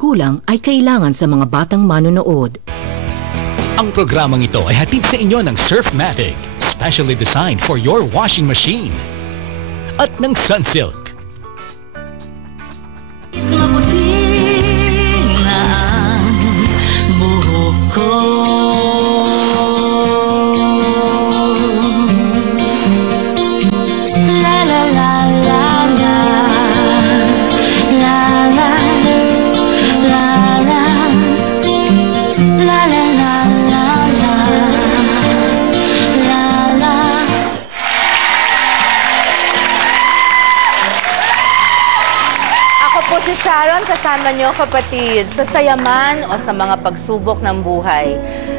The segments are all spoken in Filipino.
gulang ay kailangan sa mga batang manonood. Ang programang ito ay hatid sa inyo ng Surfmatic, specially designed for your washing machine. At ng Sunsilk. Si Sharon, kasama niyo kapatid, sa sayaman o sa mga pagsubok ng buhay.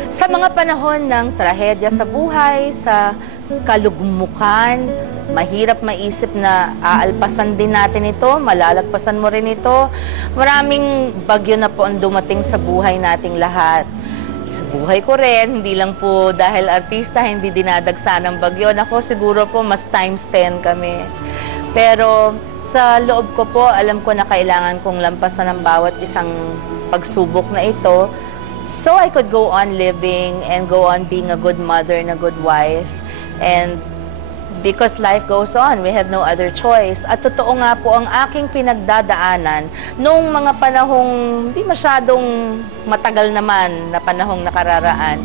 Sa mga panahon ng trahedya sa buhay, sa kalugmukan, mahirap maisip na aalpasan din natin ito, malalagpasan mo rin ito. Maraming bagyo na po ang dumating sa buhay nating lahat. Sa buhay ko rin, hindi lang po dahil artista, hindi dinadagsa ng bagyo. Ako siguro po mas times 10 kami. Pero sa loob ko po, alam ko na kailangan kong lampasan ang bawat isang pagsubok na ito so I could go on living and go on being a good mother and a good wife. And because life goes on, we have no other choice. At totoo nga po ang aking pinagdadaanan noong mga panahong hindi masyadong matagal naman na panahong nakararaan.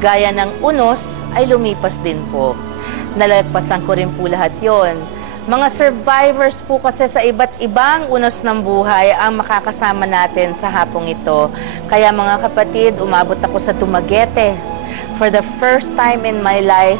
Gaya ng unos ay lumipas din po. Nalagpasan ko rin po lahat yon. Mga survivors po kasi sa iba't ibang unos ng buhay ang makakasama natin sa hapong ito. Kaya mga kapatid, umabot ako sa Dumaguete for the first time in my life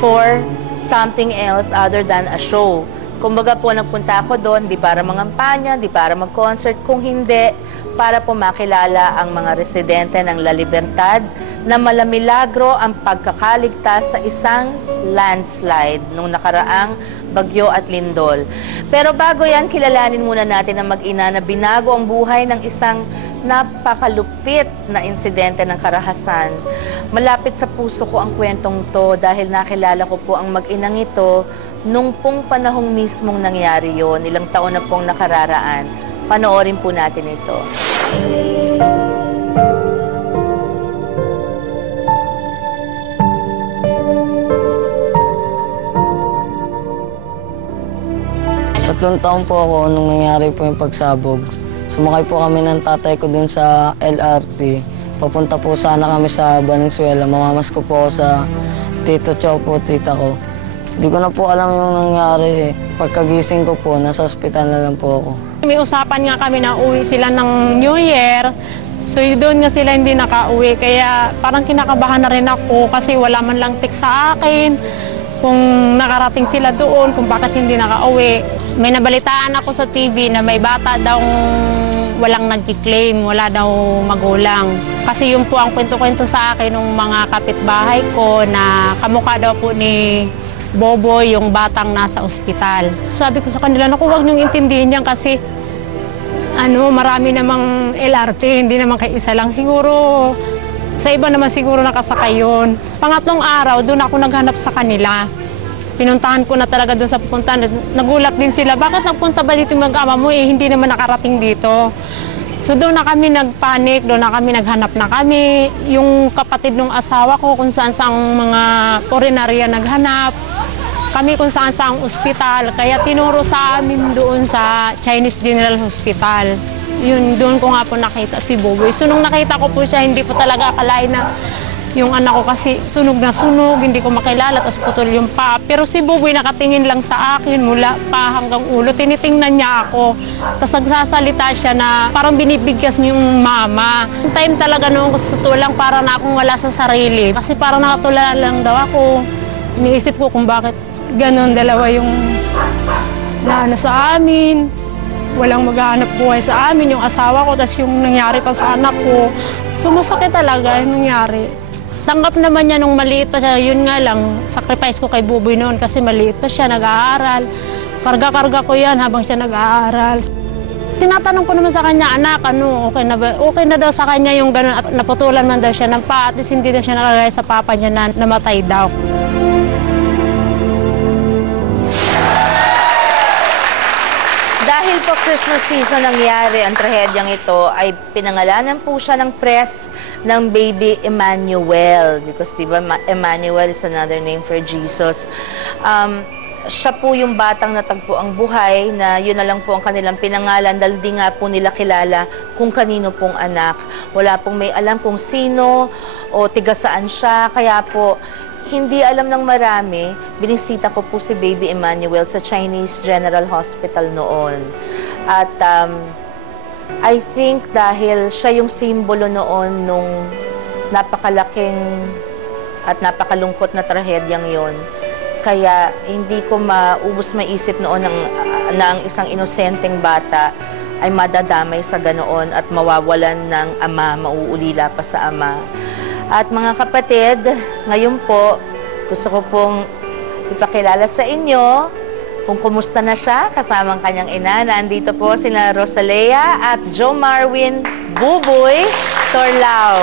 for something else other than a show. Kumbaga po, nagpunta ako doon, di para mangampanya, di para mag-concert, kung hindi, para po makilala ang mga residente ng La Libertad na malamilagro ang pagkakaligtas sa isang landslide nung nakaraang bagyo at lindol. Pero bago yan, kilalanin muna natin ang mag-ina na binago ang buhay ng isang napakalupit na insidente ng karahasan. Malapit sa puso ko ang kwentong to dahil nakilala ko po ang mag-inang ito nung pong panahong mismong nangyari yon, ilang taon na pong nakararaan. Panoorin po natin ito. Tatlong taon po ako nung nangyari po yung pagsabog. Sumakay po kami ng tatay ko dun sa LRT. Papunta po sana kami sa Valenzuela. Mamamas ko po ako sa tito Chow po, tita ko. Hindi ko na po alam yung nangyari eh. Pagkagising ko po, nasa ospital na lang po ako. May usapan nga kami na uwi sila ng New Year. So doon nga sila hindi nakauwi. Kaya parang kinakabahan na rin ako kasi wala man lang text sa akin. Kung nakarating sila doon, kung bakit hindi nakauwi. May nabalitaan ako sa TV na may bata daw walang nagki-claim, wala daw magulang. Kasi yun po ang kwento-kwento sa akin ng mga kapitbahay ko na kamukha daw po ni Boboy, yung batang nasa ospital. Sabi ko sa kanila, naku, huwag niyong intindihin yan kasi marami namang LRT, hindi naman kay isa lang. Siguro, sa iba naman siguro nakasakay yun. Pangatlong araw, doon ako naghanap sa kanila. Pinuntahan ko na talaga doon sa pupuntahan. Nagulat din sila, bakit nagpunta ba dito yung mag-ama mo? Hindi naman nakarating dito. So doon na kami nagpanik, doon na kami naghanap na kami. Yung kapatid ng asawa ko kung saan-saang mga koronarya naghanap. Kami kung saan-saang ospital. Kaya tinuro sa amin doon sa Chinese General Hospital. Yun, doon ko nga po nakita si Boboy. So nung nakita ko po siya, hindi po talaga akalain na yung anak ko kasi sunog na sunog, hindi ko makilala, tapos putol yung paa. Pero si Boboy nakatingin lang sa akin mula pa hanggang ulo. Tinitingnan niya ako. Tapos nagsasalita siya na parang binibigkas niya yung mama. Yung time talaga noong gusto lang para na akong wala sa sarili. Kasi parang nakatulala lang daw ako. Iniisip ko kung bakit ganon dalawa yung naano sa amin. Walang maghahanap buhay sa amin, yung asawa ko, tapos yung nangyari pa sa anak ko. So masakit talaga yung nangyari. Tanggap naman niya nung maliit pa siya, yun nga lang, sacrifice ko kay Boboy noon kasi maliit pa siya, nag-aaral. Karga-karga ko yan habang siya nag-aaral. Tinatanong ko naman sa kanya, anak, okay na ba? Okay na daw sa kanya yung gano'n at naputulan man daw siya ng paa at hindi na siya nakalagay sa papa niya na namatay daw. Dahil po Christmas season nangyari ang trahedyang ito ay pinangalanan po siya ng press ng baby Emmanuel. Because diba, Emmanuel is another name for Jesus. Siya po yung batang natagpo ang buhay na yun na lang po ang kanilang pinangalan dahil di nga po nila kilala kung kanino pong anak. Wala pong may alam kung sino o tiga saan siya. Kaya po, hindi alam ng marami, binisita ko po si baby Emmanuel sa Chinese General Hospital noon. At I think dahil siya yung simbolo noon nung napakalaking at napakalungkot na trahedyang yon. Kaya hindi ko maubos maisip noon na ang isang inosenteng bata ay madadamay sa ganoon at mawawalan ng ama, mauulila pa sa ama. At mga kapatid, ngayon po, gusto ko pong ipakilala sa inyo kung kumusta na siya kasama ang kanyang ina. Nandito po sina Rosalea at Joe Marwin Buboy Torlao.